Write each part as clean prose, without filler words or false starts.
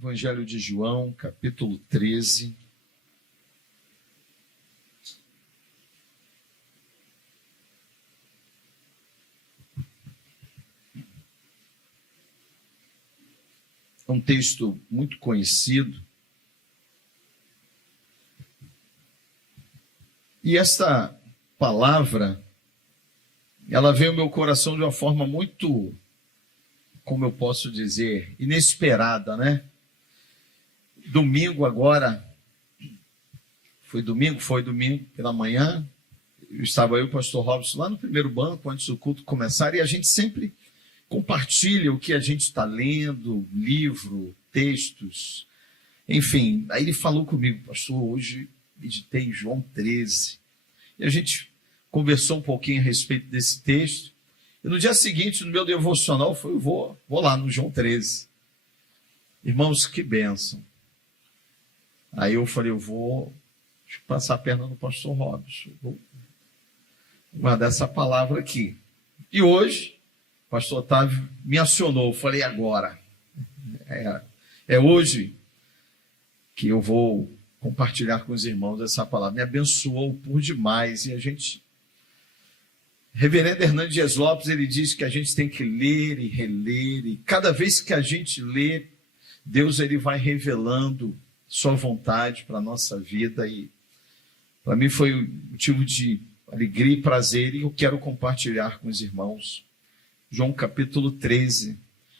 Evangelho de João, capítulo 13. É um texto muito conhecido. E esta palavra, ela veio ao meu coração de uma forma muito, como eu posso dizer, inesperada, né? Domingo agora, foi domingo pela manhã, estava eu e o pastor Robson lá no primeiro banco, antes do culto começar, e a gente sempre compartilha o que a gente está lendo, livro, textos, enfim. Aí ele falou comigo, pastor, hoje meditei em João 13, e a gente conversou um pouquinho a respeito desse texto, e no dia seguinte, no meu devocional, eu vou lá no João 13. Irmãos, que bênção. Aí eu falei, eu vou passar a perna no pastor Robson, vou guardar essa palavra aqui. E hoje, o pastor Otávio me acionou, eu falei, agora, é hoje que eu vou compartilhar com os irmãos essa palavra. Me abençoou por demais, e a gente... Reverendo Hernandes Lopes, ele diz que a gente tem que ler e reler, e cada vez que a gente lê, Deus ele vai revelando sua vontade para a nossa vida, e para mim foi um motivo de alegria e prazer, e eu quero compartilhar com os irmãos. João capítulo 13.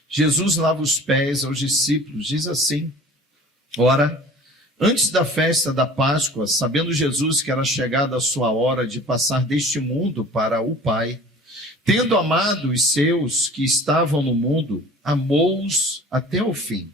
Jesus lava os pés aos discípulos, diz assim: ora, antes da festa da Páscoa, sabendo Jesus que era chegada a sua hora de passar deste mundo para o Pai, tendo amado os seus que estavam no mundo, amou-os até o fim.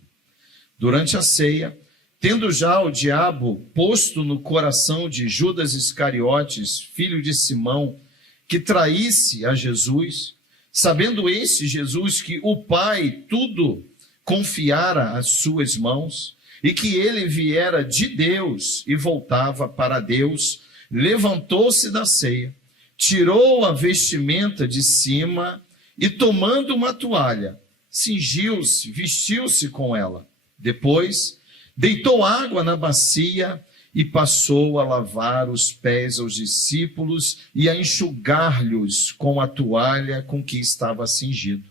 Durante a ceia, tendo já o diabo posto no coração de Judas Iscariotes, filho de Simão, que traísse a Jesus, sabendo esse Jesus que o Pai tudo confiara às suas mãos, e que ele viera de Deus e voltava para Deus, levantou-se da ceia, tirou a vestimenta de cima e, tomando uma toalha, cingiu-se, vestiu-se com ela. Depois, deitou água na bacia e passou a lavar os pés aos discípulos e a enxugar-lhes com a toalha com que estava cingido.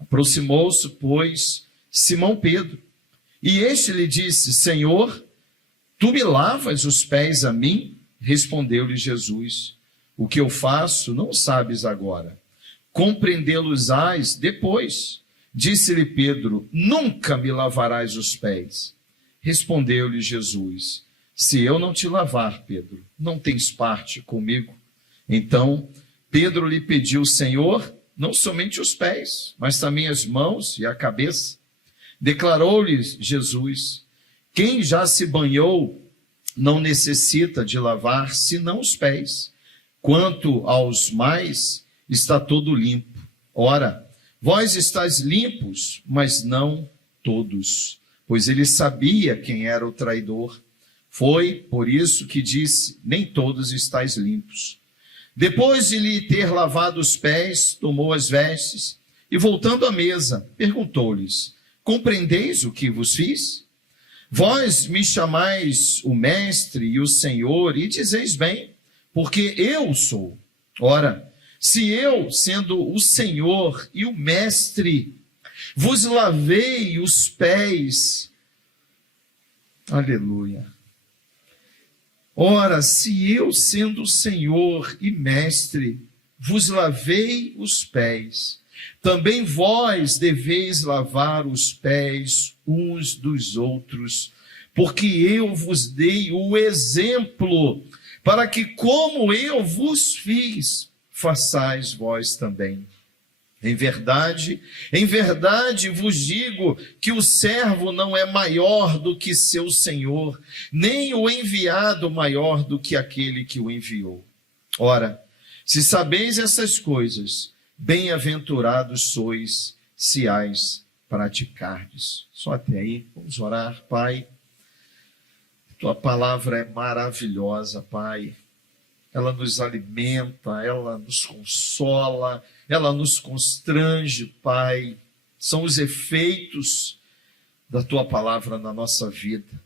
Aproximou-se, pois, Simão Pedro, e este lhe disse: Senhor, tu me lavas os pés a mim? Respondeu-lhe Jesus: o que eu faço não sabes agora, compreendê-los-ás depois. Disse-lhe Pedro: nunca me lavarás os pés. Respondeu-lhe Jesus: se eu não te lavar, Pedro, não tens parte comigo. Então Pedro lhe pediu: Senhor, não somente os pés, mas também as mãos e a cabeça. Declarou-lhe Jesus: quem já se banhou não necessita de lavar senão os pés. Quanto aos mais, está todo limpo. Ora, vós estáis limpos, mas não todos. Pois ele sabia quem era o traidor. Foi por isso que disse: nem todos estáis limpos. Depois de lhe ter lavado os pés, tomou as vestes e, voltando à mesa, perguntou-lhes: compreendeis o que vos fiz? Vós me chamais o Mestre e o Senhor, e dizeis bem, porque eu sou. Ora, se eu, sendo o Senhor e o Mestre, vos lavei os pés, aleluia. Ora, se eu, sendo o Senhor e Mestre, vos lavei os pés, também vós deveis lavar os pés uns dos outros, porque eu vos dei o exemplo, para que, como eu vos fiz, façais vós também. Em verdade vos digo que o servo não é maior do que seu senhor, nem o enviado maior do que aquele que o enviou. Ora, se sabeis essas coisas, bem-aventurados sois, se as praticardes. Só até aí, vamos orar. Pai, tua palavra é maravilhosa, Pai. Ela nos alimenta, ela nos consola, ela nos constrange, Pai. São os efeitos da tua palavra na nossa vida.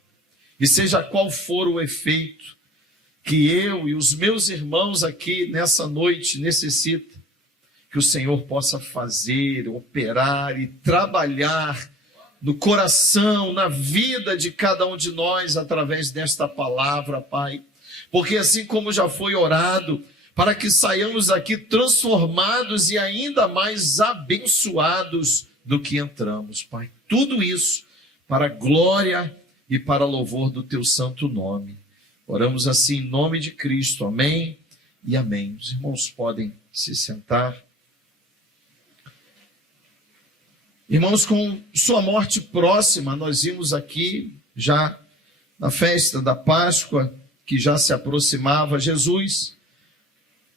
E seja qual for o efeito que eu e os meus irmãos aqui nessa noite necessitam, que o Senhor possa fazer, operar e trabalhar no coração, na vida de cada um de nós através desta palavra, Pai. Porque assim como já foi orado, para que saiamos aqui transformados e ainda mais abençoados do que entramos, Pai. Tudo isso para a glória e para louvor do teu santo nome. Oramos assim em nome de Cristo. Amém e amém. Os irmãos podem se sentar. Irmãos, com sua morte próxima, nós vimos aqui já na festa da Páscoa, que já se aproximava, Jesus,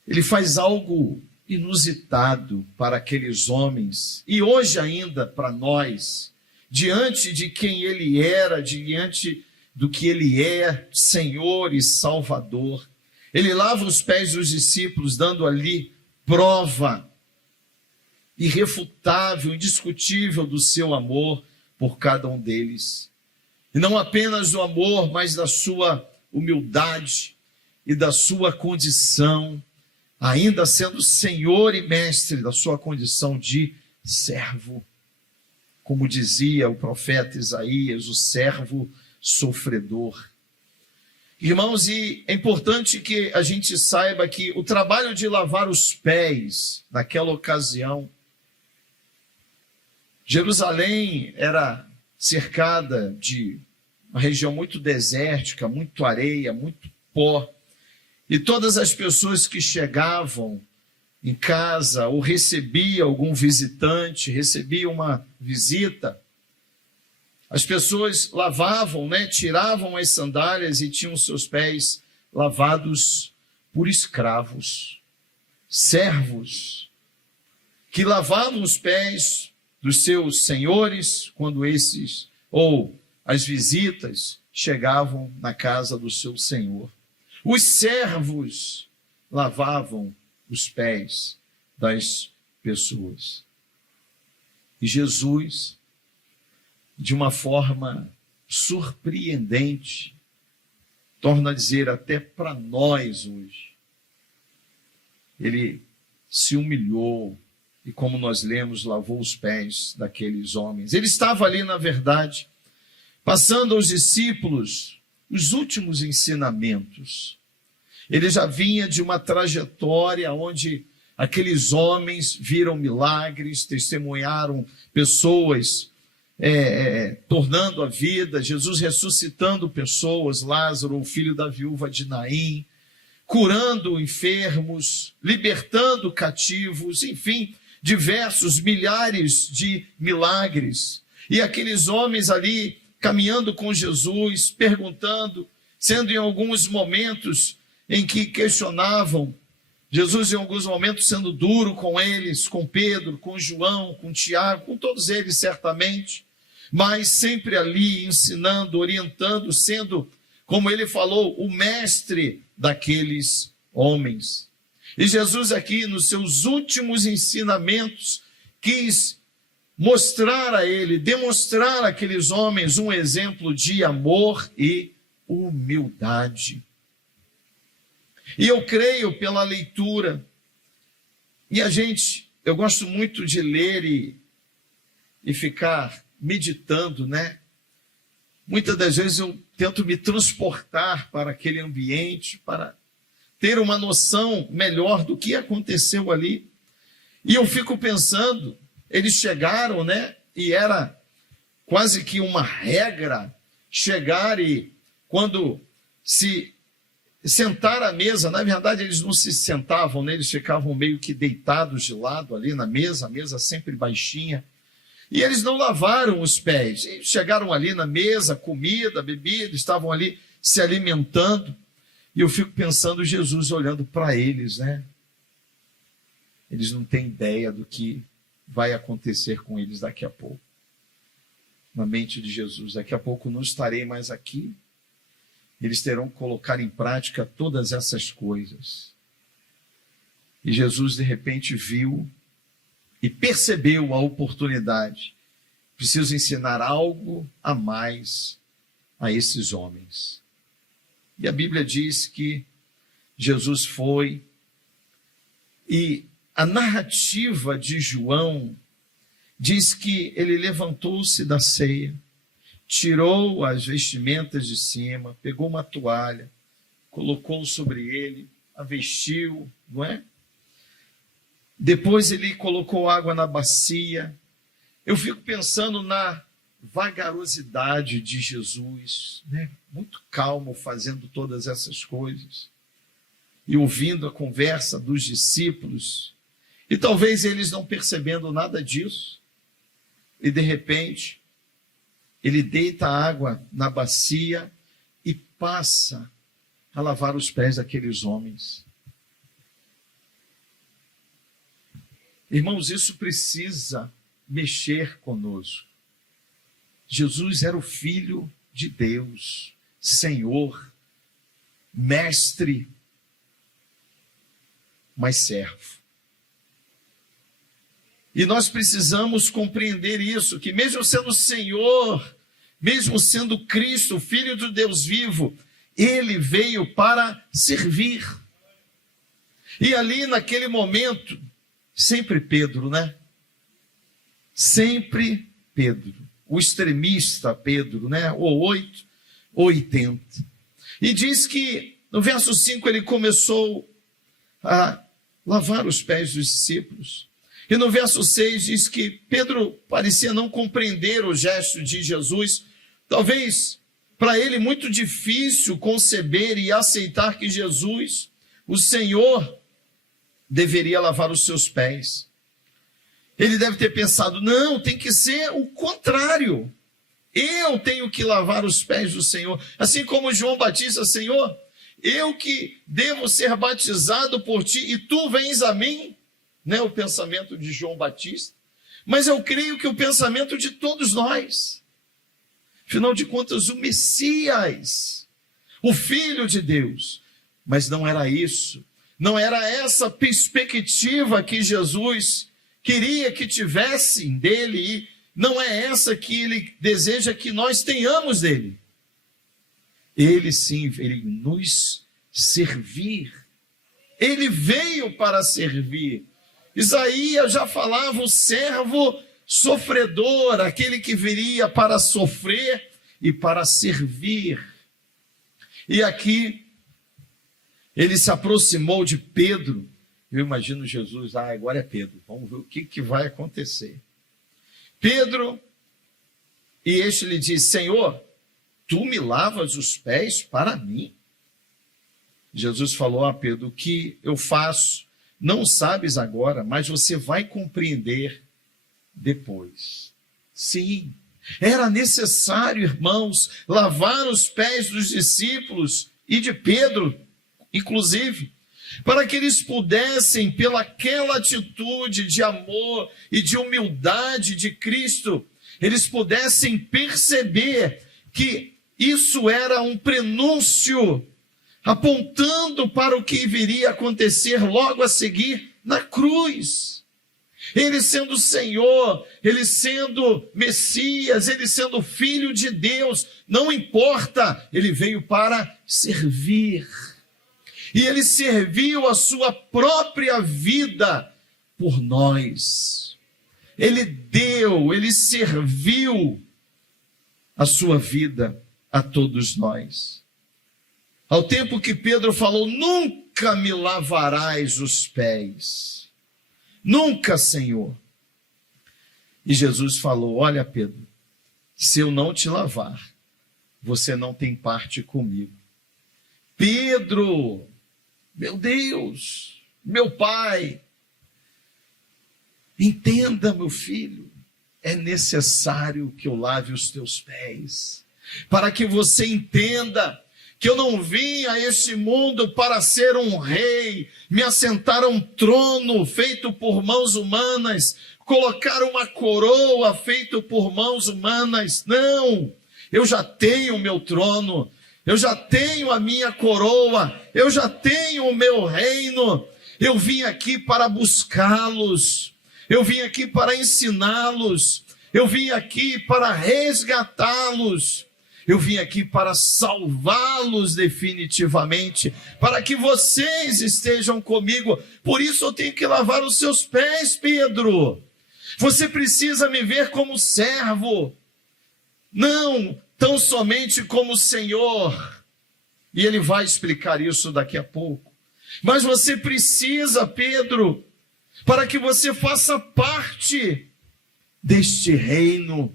ele faz algo inusitado para aqueles homens, e hoje ainda para nós, diante de quem ele era, diante do que ele é, Senhor e Salvador. Ele lava os pés dos discípulos, dando ali prova irrefutável, indiscutível do seu amor por cada um deles. E não apenas do amor, mas da sua humildade e da sua condição, ainda sendo Senhor e Mestre, da sua condição de servo. Como dizia o profeta Isaías, o servo sofredor. Irmãos, e é importante que a gente saiba que o trabalho de lavar os pés naquela ocasião, Jerusalém era cercada de uma região muito desértica, muito areia, muito pó. E todas as pessoas que chegavam em casa ou recebiam algum visitante, recebiam uma visita, as pessoas lavavam, tiravam as sandálias e tinham seus pés lavados por escravos, servos, que lavavam os pés dos seus senhores quando esses, ou as visitas, chegavam na casa do seu senhor. Os servos lavavam os pés das pessoas. E Jesus, de uma forma surpreendente, torna a dizer até para nós hoje, ele se humilhou e, como nós lemos, lavou os pés daqueles homens. Ele estava ali, na verdade, passando aos discípulos os últimos ensinamentos. Ele já vinha de uma trajetória onde aqueles homens viram milagres, testemunharam pessoas tornando a vida, Jesus ressuscitando pessoas, Lázaro, o filho da viúva de Naim, curando enfermos, libertando cativos, enfim, diversos, milhares de milagres. E aqueles homens ali caminhando com Jesus, perguntando, sendo em alguns momentos em que questionavam, Jesus em alguns momentos sendo duro com eles, com Pedro, com João, com Tiago, com todos eles certamente, mas sempre ali ensinando, orientando, sendo, como ele falou, o mestre daqueles homens. E Jesus aqui, nos seus últimos ensinamentos, quis mostrar a ele, demonstrar àqueles homens um exemplo de amor e humildade. E eu creio pela leitura, e eu gosto muito de ler e ficar meditando, Muitas das vezes eu tento me transportar para aquele ambiente, para ter uma noção melhor do que aconteceu ali. E eu fico pensando, eles chegaram, e era quase que uma regra chegar e, quando se sentar à mesa, na verdade eles não se sentavam, eles ficavam meio que deitados de lado ali na mesa, a mesa sempre baixinha, e eles não lavaram os pés. Eles chegaram ali na mesa, comida, bebida, estavam ali se alimentando, e eu fico pensando Jesus olhando para eles, Eles não têm ideia do que vai acontecer com eles daqui a pouco. Na mente de Jesus, daqui a pouco não estarei mais aqui. Eles terão que colocar em prática todas essas coisas. E Jesus, de repente, viu e percebeu a oportunidade. preciso ensinar algo a mais a esses homens. E a Bíblia diz que Jesus foi, e a narrativa de João diz que ele levantou-se da ceia, tirou as vestimentas de cima, pegou uma toalha, colocou sobre ele, a vestiu, não é? Depois ele colocou água na bacia. Eu fico pensando na vagarosidade de Jesus, né? Muito calmo fazendo todas essas coisas e ouvindo a conversa dos discípulos, e talvez eles não percebendo nada disso, e de repente ele deita a água na bacia e passa a lavar os pés daqueles homens. Irmãos, isso precisa mexer conosco. Jesus era o Filho de Deus, Senhor, Mestre, mas servo. E nós precisamos compreender isso, que mesmo sendo Senhor, mesmo sendo Cristo, Filho do Deus vivo, ele veio para servir. E ali naquele momento, sempre Pedro, né? Sempre Pedro, o extremista Pedro, né? Ou 8, ou 80. E diz que no verso 5 ele começou a lavar os pés dos discípulos. E no verso 6 diz que Pedro parecia não compreender o gesto de Jesus. Talvez para ele muito difícil conceber e aceitar que Jesus, o Senhor, deveria lavar os seus pés. Ele deve ter pensado, não, tem que ser o contrário. Eu tenho que lavar os pés do Senhor. Assim como João Batista, Senhor, eu que devo ser batizado por ti e tu vens a mim, né? O pensamento de João Batista. Mas eu creio que o pensamento de todos nós. Afinal de contas, o Messias, o Filho de Deus. Mas não era isso. Não era essa perspectiva que Jesus queria que tivessem dele, e não é essa que ele deseja que nós tenhamos dele. Ele sim, ele nos servir. Ele veio para servir. Isaías já falava o servo sofredor, aquele que viria para sofrer e para servir. E aqui ele se aproximou de Pedro. Eu imagino Jesus, agora é Pedro, vamos ver o que vai acontecer. Pedro, e este lhe diz, Senhor, tu me lavas os pés para mim? Jesus falou a Pedro, o que eu faço, não sabes agora, mas você vai compreender depois. Sim, era necessário, irmãos, lavar os pés dos discípulos e de Pedro, inclusive, para que eles pudessem, pelaquela atitude de amor e de humildade de Cristo, eles pudessem perceber que isso era um prenúncio, apontando para o que viria a acontecer logo a seguir na cruz. Ele sendo Senhor, ele sendo Messias, ele sendo Filho de Deus, não importa, ele veio para servir. E ele serviu a sua própria vida por nós. Ele deu, ele serviu a sua vida a todos nós. Ao tempo que Pedro falou, nunca me lavarás os pés. Nunca, Senhor. E Jesus falou, olha Pedro, se eu não te lavar, você não tem parte comigo. Pedro, meu Deus, meu Pai, entenda, meu filho, é necessário que eu lave os teus pés, para que você entenda que eu não vim a este mundo para ser um rei, me assentar a um trono feito por mãos humanas, colocar uma coroa feita por mãos humanas. Não, eu já tenho o meu trono, eu já tenho a minha coroa, eu já tenho o meu reino. Eu vim aqui para buscá-los, eu vim aqui para ensiná-los, Eu vim aqui para resgatá-los. Eu vim aqui para salvá-los definitivamente, para que vocês estejam comigo. Por isso eu tenho que lavar os seus pés, Pedro. Você precisa me ver como servo, não tão somente como Senhor. E ele vai explicar isso daqui a pouco. Mas você precisa, Pedro, para que você faça parte deste reino.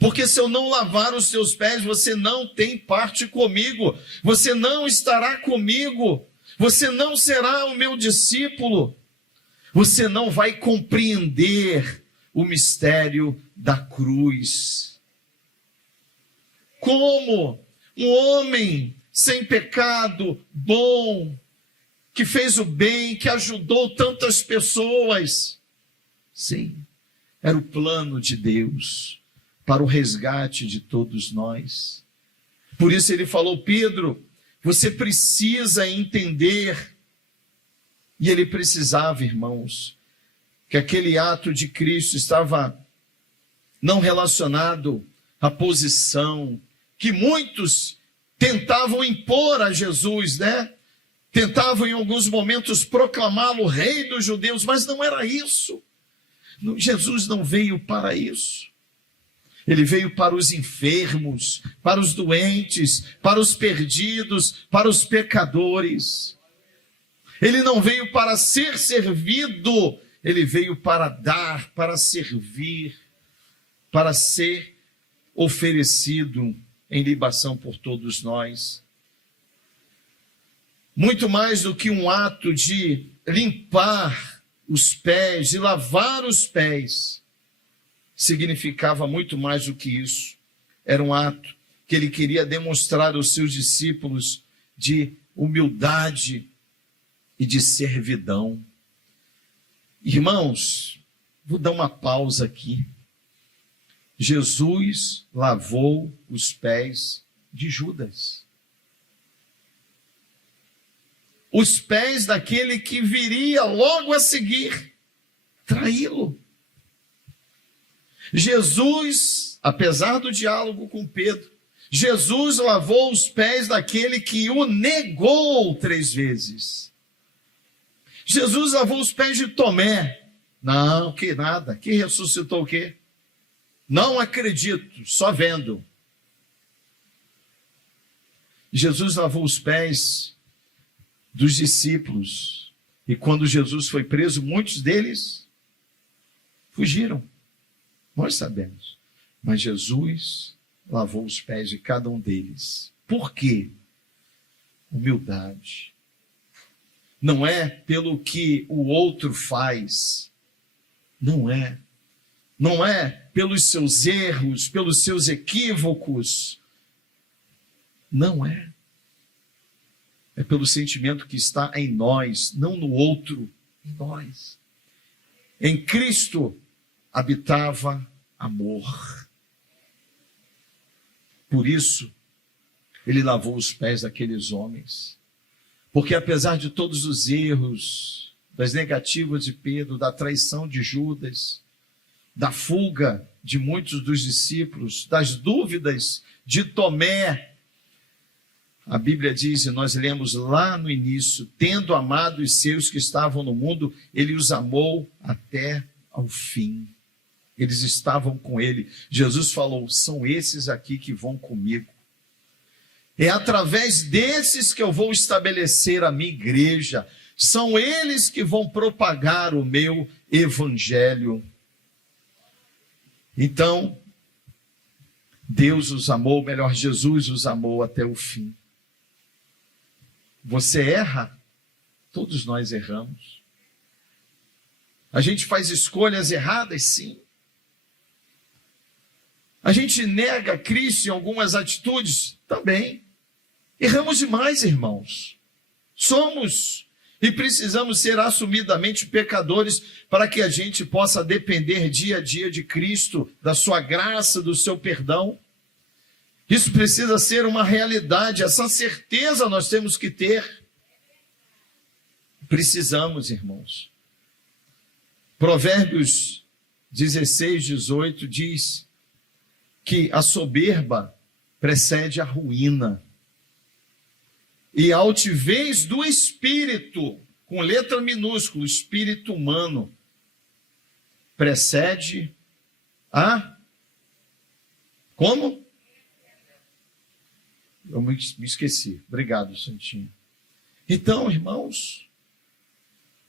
Porque se eu não lavar os seus pés, você não tem parte comigo, você não estará comigo, você não será o meu discípulo, você não vai compreender o mistério da cruz. Como um homem sem pecado, bom, que fez o bem, que ajudou tantas pessoas. Sim, era o plano de Deus para o resgate de todos nós. Por isso ele falou: Pedro, você precisa entender. E ele precisava, irmãos, que aquele ato de Cristo estava não relacionado à posição que muitos tentavam impor a Jesus, né? Tentavam em alguns momentos proclamá-lo rei dos judeus, mas não era isso. Jesus não veio para isso. Ele veio para os enfermos, para os doentes, para os perdidos, para os pecadores. Ele não veio para ser servido, ele veio para dar, para servir, para ser oferecido em libação por todos nós. Muito mais do que um ato de limpar os pés, de lavar os pés, significava muito mais do que isso. Era um ato que ele queria demonstrar aos seus discípulos de humildade e de servidão. Irmãos, vou dar uma pausa aqui. Jesus lavou os pés de Judas. Os pés daquele que viria logo a seguir traí-lo. Jesus, apesar do diálogo com Pedro, Jesus lavou os pés daquele que o negou 3 vezes. Jesus lavou os pés de Tomé. Não, que nada. Que ressuscitou o quê? Não acredito, só vendo. Jesus lavou os pés dos discípulos. E quando Jesus foi preso, muitos deles fugiram. Nós sabemos. Mas Jesus lavou os pés de cada um deles. Por quê? Humildade. Não é pelo que o outro faz. Não é. Não é pelos seus erros, pelos seus equívocos. Não é. É pelo sentimento que está em nós, não no outro, em nós. Em Cristo habitava amor. Por isso, ele lavou os pés daqueles homens. Porque apesar de todos os erros, das negativas de Pedro, da traição de Judas, da fuga de muitos dos discípulos, das dúvidas de Tomé, a Bíblia diz, e nós lemos lá no início, tendo amado os seus que estavam no mundo, ele os amou até ao fim. Eles estavam com ele. Jesus falou: são esses aqui que vão comigo. É através desses que eu vou estabelecer a minha igreja. São eles que vão propagar o meu evangelho. Então, Deus os amou, melhor, Jesus os amou até o fim. Você erra? Todos nós erramos. A gente faz escolhas erradas, sim. A gente nega Cristo em algumas atitudes? Também. Erramos demais, irmãos. Somos e precisamos ser assumidamente pecadores para que a gente possa depender dia a dia de Cristo, da sua graça, do seu perdão. Isso precisa ser uma realidade, essa certeza nós temos que ter. Precisamos, irmãos. Provérbios 16, 18 diz que a soberba precede a ruína. E a altivez do espírito, com letra minúscula, espírito humano, precede a... Como? Eu me esqueci. Obrigado, Santinho. Então, irmãos,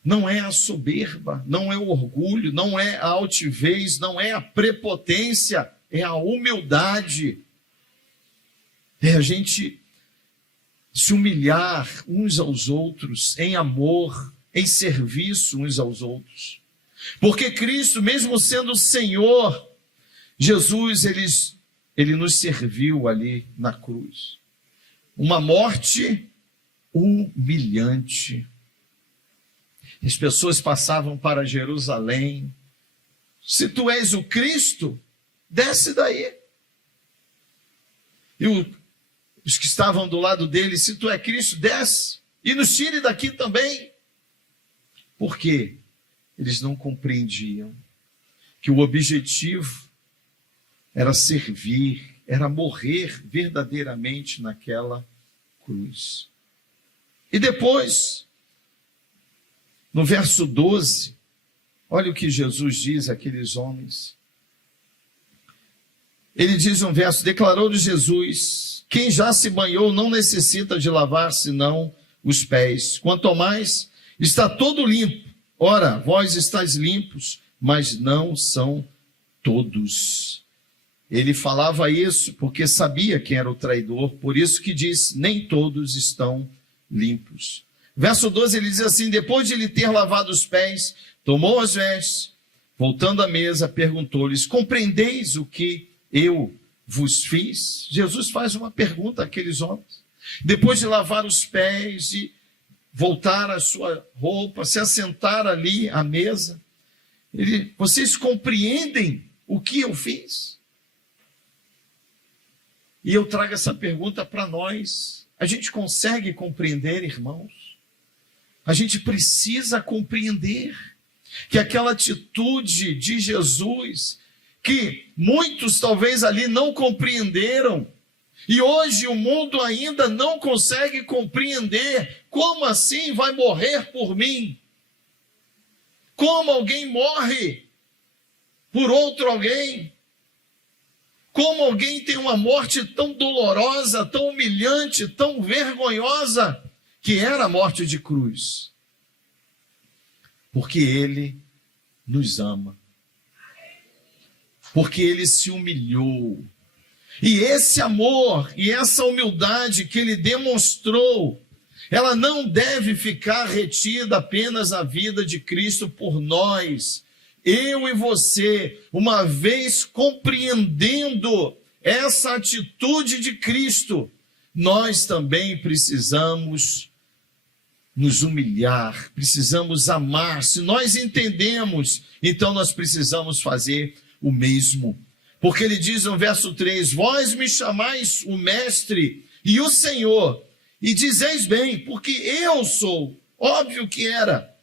não é a soberba, não é o orgulho, não é a altivez, não é a prepotência, é a humildade. É a gente se humilhar uns aos outros em amor, em serviço uns aos outros. Porque Cristo, mesmo sendo Senhor, Jesus, ele nos serviu ali na cruz. Uma morte humilhante. As pessoas passavam para Jerusalém. Se tu és o Cristo, desce daí. E os que estavam do lado dele, se tu é Cristo, desce e nos tire daqui também. Por quê? Eles não compreendiam que o objetivo era servir, era morrer verdadeiramente naquela cruz. E depois, no verso 12, olha o que Jesus diz àqueles homens. Ele diz um verso: declarou-lhe Jesus: quem já se banhou não necessita de lavar senão os pés. Quanto ao mais, está todo limpo. Ora, vós estáis limpos, mas não são todos. Ele falava isso porque sabia quem era o traidor, por isso que diz: nem todos estão limpos. Verso 12, ele diz assim: depois de lhe ter lavado os pés, tomou as vestes, voltando à mesa, perguntou-lhes: compreendeis o que eu vos fiz? Jesus faz uma pergunta àqueles homens. Depois de lavar os pés, de voltar a sua roupa, se assentar ali à mesa, vocês compreendem o que eu fiz? E eu trago essa pergunta para nós. A gente consegue compreender, irmãos? A gente precisa compreender que aquela atitude de Jesus, que muitos talvez ali não compreenderam, e hoje o mundo ainda não consegue compreender. Como assim vai morrer por mim? Como alguém morre por outro alguém? Como alguém tem uma morte tão dolorosa, tão humilhante, tão vergonhosa, que era a morte de cruz? Porque Ele nos ama. Porque Ele se humilhou. E esse amor e essa humildade que Ele demonstrou, ela não deve ficar retida apenas na vida de Cristo por nós. Eu e você, uma vez compreendendo essa atitude de Cristo, nós também precisamos nos humilhar, precisamos amar. Se nós entendemos, então nós precisamos fazer o mesmo. Porque ele diz no verso 3, vós me chamais o Mestre e o Senhor, e dizeis bem, porque eu sou. Óbvio que era.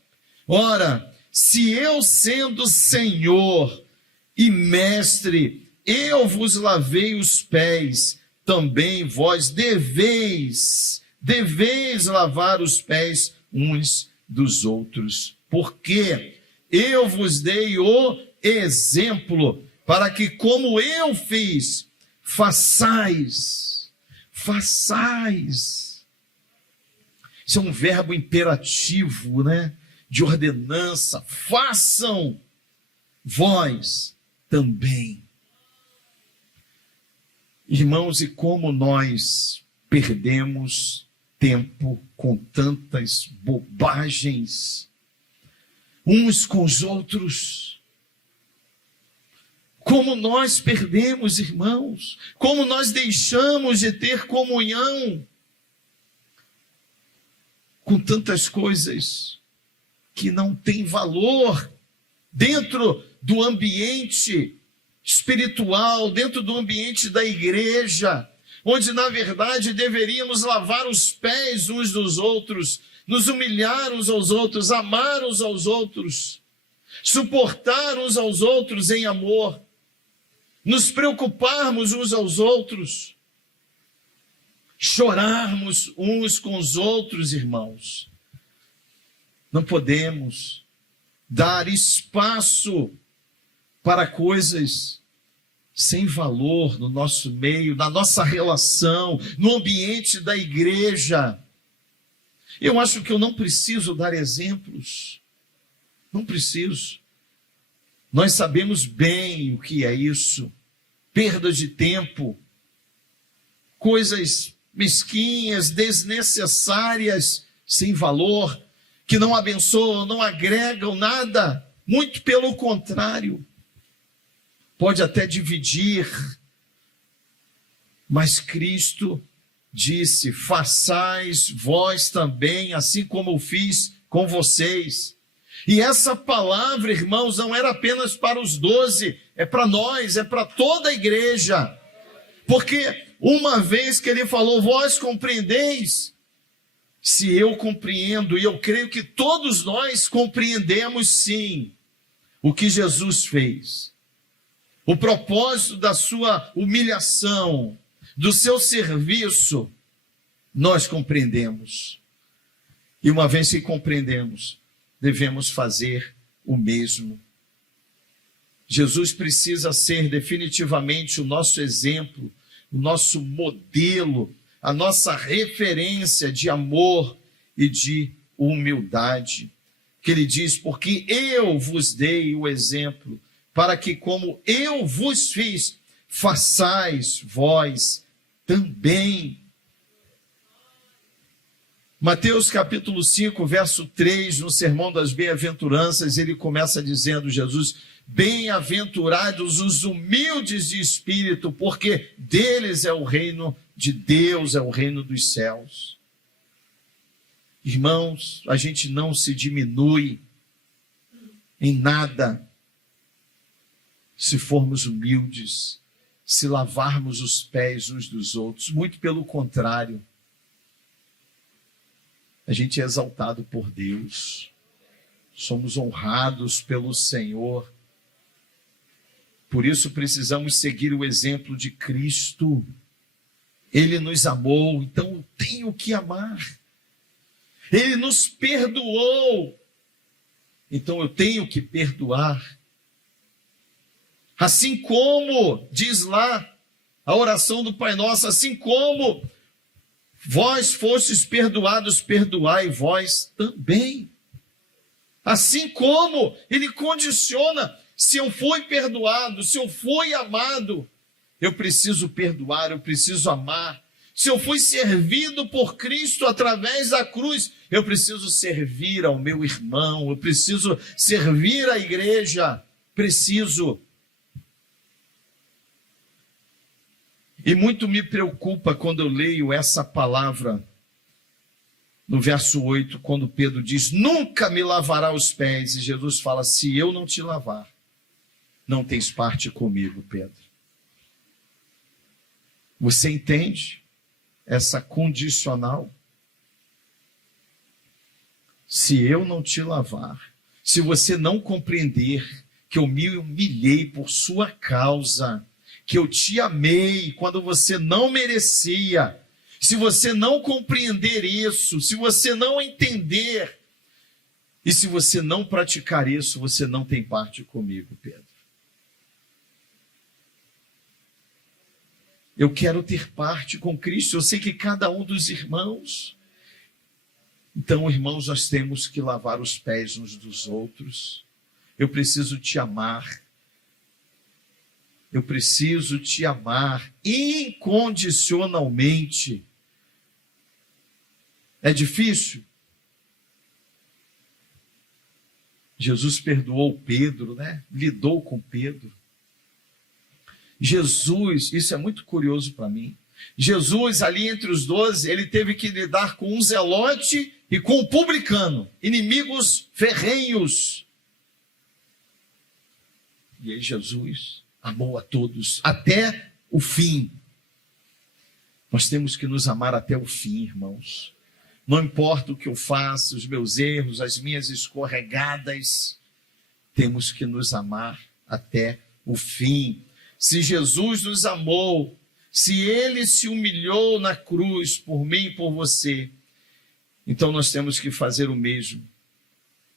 Ora, se eu sendo Senhor e Mestre, eu vos lavei os pés, também vós deveis lavar os pés uns dos outros. Porque eu vos dei o exemplo, para que como eu fiz, façais. Isso é um verbo imperativo, né? De ordenança. Façam vós também. Irmãos, e como nós perdemos tempo com tantas bobagens uns com os outros. Como nós perdemos, irmãos, como nós deixamos de ter comunhão com tantas coisas que não têm valor dentro do ambiente espiritual, dentro do ambiente da igreja, onde na verdade deveríamos lavar os pés uns dos outros, nos humilhar uns aos outros, amar uns aos outros. suportar uns aos outros em amor, nos preocuparmos uns aos outros, chorarmos uns com os outros, irmãos. Não podemos dar espaço para coisas sem valor no nosso meio, na nossa relação, no ambiente da igreja. Eu acho que eu não preciso dar exemplos. Não preciso. Nós sabemos bem o que é isso. Perda de tempo, coisas mesquinhas, desnecessárias, sem valor, que não abençoam, não agregam nada. Muito pelo contrário. Pode até dividir, mas Cristo disse: façais vós também, assim como eu fiz com vocês. E essa palavra, irmãos, não era apenas para os 12, é para nós, é para toda a igreja. Porque uma vez que ele falou, vós compreendeis, se eu compreendo, e eu creio que todos nós compreendemos sim, o que Jesus fez. O propósito da sua humilhação, do seu serviço, nós compreendemos. E uma vez que compreendemos, devemos fazer o mesmo. Jesus precisa ser definitivamente o nosso exemplo, o nosso modelo, a nossa referência de amor e de humildade. Que ele diz, porque eu vos dei o exemplo, para que como eu vos fiz, façais vós também. Mateus capítulo 5, verso 3, no Sermão das Bem-aventuranças, ele começa dizendo, Jesus, bem-aventurados os humildes de espírito, porque deles é o reino de Deus, é o reino dos céus. Irmãos, a gente não se diminui em nada se formos humildes, se lavarmos os pés uns dos outros. Muito pelo contrário, a gente é exaltado por Deus, somos honrados pelo Senhor. Por isso precisamos seguir o exemplo de Cristo. Ele nos amou, então eu tenho que amar. Ele nos perdoou, então eu tenho que perdoar. Assim como, diz lá a oração do Pai Nosso, assim como vós fostes perdoados, perdoai vós também. Assim como ele condiciona, se eu fui perdoado, se eu fui amado, eu preciso perdoar, eu preciso amar. Se eu fui servido por Cristo através da cruz, eu preciso servir ao meu irmão, eu preciso servir à igreja, preciso. E muito me preocupa quando eu leio essa palavra no verso 8, quando Pedro diz, nunca me lavará os pés, e Jesus fala, se eu não te lavar, não tens parte comigo, Pedro. Você entende essa condicional? Se eu não te lavar, se você não compreender que eu me humilhei por sua causa, que eu te amei quando você não merecia, se você não compreender isso, se você não entender, e se você não praticar isso, você não tem parte comigo, Pedro. Eu quero ter parte com Cristo, eu sei que cada um dos irmãos. Então, irmãos, nós temos que lavar os pés uns dos outros. Eu preciso te amar. Eu preciso te amar incondicionalmente. É difícil? Jesus perdoou Pedro, né? Lidou com Pedro. Jesus, isso é muito curioso para mim. Jesus, ali entre os 12, ele teve que lidar com um zelote e com um publicano, inimigos ferrenhos. E aí Jesus amou a todos, até o fim. Nós temos que nos amar até o fim, irmãos. Não importa o que eu faça, os meus erros, as minhas escorregadas, temos que nos amar até o fim. Se Jesus nos amou, se ele se humilhou na cruz por mim e por você, então nós temos que fazer o mesmo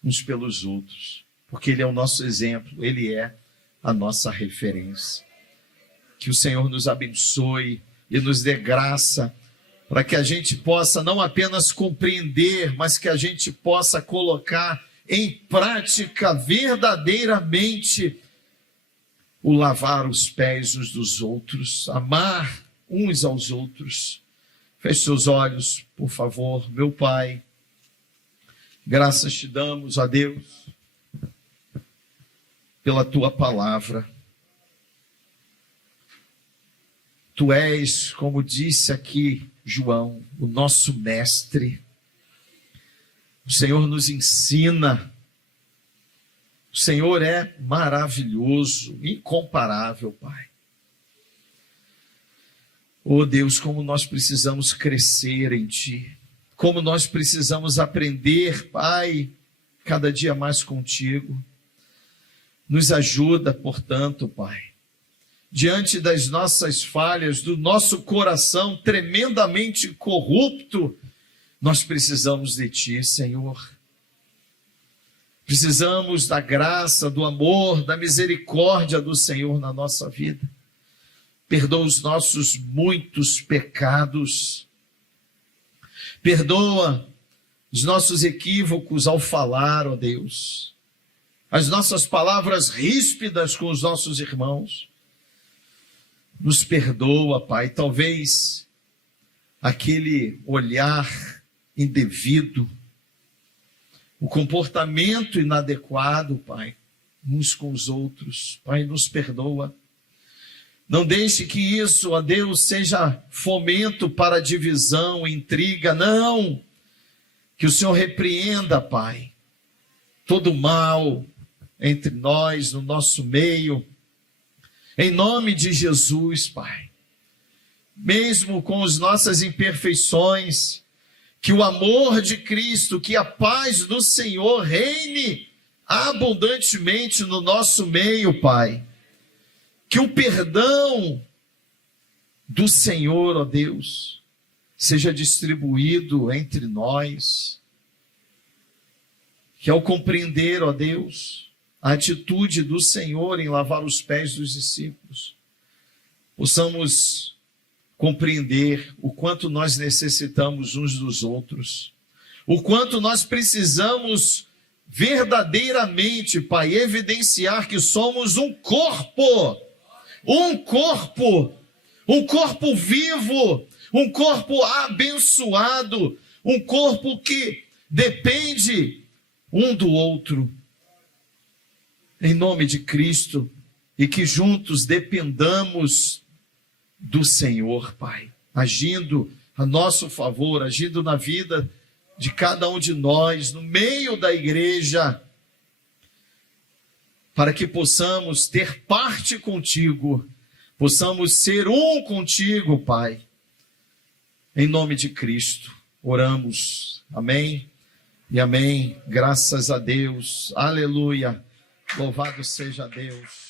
uns pelos outros, porque ele é o nosso exemplo, ele é a nossa referência. Que o Senhor nos abençoe e nos dê graça para que a gente possa não apenas compreender, mas que a gente possa colocar em prática verdadeiramente o lavar os pés uns dos outros, amar uns aos outros. Feche seus olhos, por favor, meu Pai. Graças te damos, ó Deus, pela tua palavra. Tu és, como disse aqui João, o nosso mestre. O Senhor nos ensina. O Senhor é maravilhoso, incomparável, Pai. Oh Deus, como nós precisamos crescer em Ti. Como nós precisamos aprender, Pai, cada dia mais contigo. Nos ajuda, portanto, Pai. Diante das nossas falhas, do nosso coração tremendamente corrupto, nós precisamos de Ti, Senhor. Precisamos da graça, do amor, da misericórdia do Senhor na nossa vida. Perdoa os nossos muitos pecados. Perdoa os nossos equívocos ao falar, ó Deus. As nossas palavras ríspidas com os nossos irmãos. Nos perdoa, Pai, talvez aquele olhar indevido, o comportamento inadequado, Pai, uns com os outros. Pai, nos perdoa. Não deixe que isso, ó Deus, seja fomento para divisão, intriga, não. Que o Senhor repreenda, Pai, todo mal entre nós, no nosso meio. Em nome de Jesus, Pai, mesmo com as nossas imperfeições, que o amor de Cristo, que a paz do Senhor reine abundantemente no nosso meio, Pai. Que o perdão do Senhor, ó Deus, seja distribuído entre nós. Que ao compreender, ó Deus, a atitude do Senhor em lavar os pés dos discípulos, possamos compreender o quanto nós necessitamos uns dos outros, o quanto nós precisamos verdadeiramente, Pai, evidenciar que somos um corpo vivo, um corpo abençoado, um corpo que depende um do outro. Em nome de Cristo, e que juntos dependamos do Senhor, Pai, agindo a nosso favor, agindo na vida de cada um de nós, no meio da igreja, para que possamos ter parte contigo, possamos ser um contigo, Pai. Em nome de Cristo, oramos. Amém e amém. Graças a Deus. Aleluia. Louvado seja Deus.